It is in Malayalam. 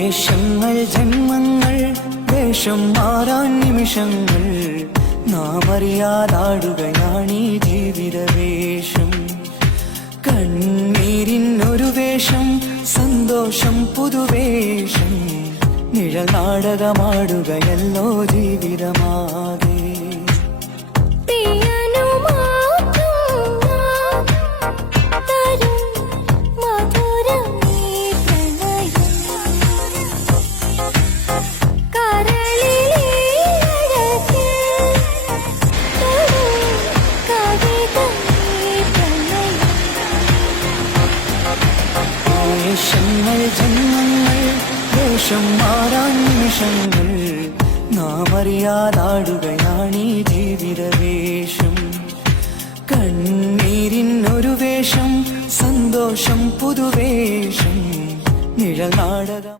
വേഷങ്ങൾ ജന്മങ്ങൾ വേഷം മാറാൻ നിമിഷങ്ങൾ നാം അറിയാതാടുകയാണീ ജീവിത വേഷം കണ്ണീരിനൊരു വേഷം സന്തോഷം പുതുവേഷം നിഴൽ നാടകമാടുകയല്ലോ ജീവിതമാകെ വേഷങ്ങൾ ജന്മങ്ങൾ വേഷം മാറാൻ നിമിഷങ്ങൾ നാം അറിയാതാടുകയാണീ ജീവിത വേഷം കണ്ണീരിനൊരു വേഷം സന്തോഷം പുതുവേഷം നിഴൽ നാടകം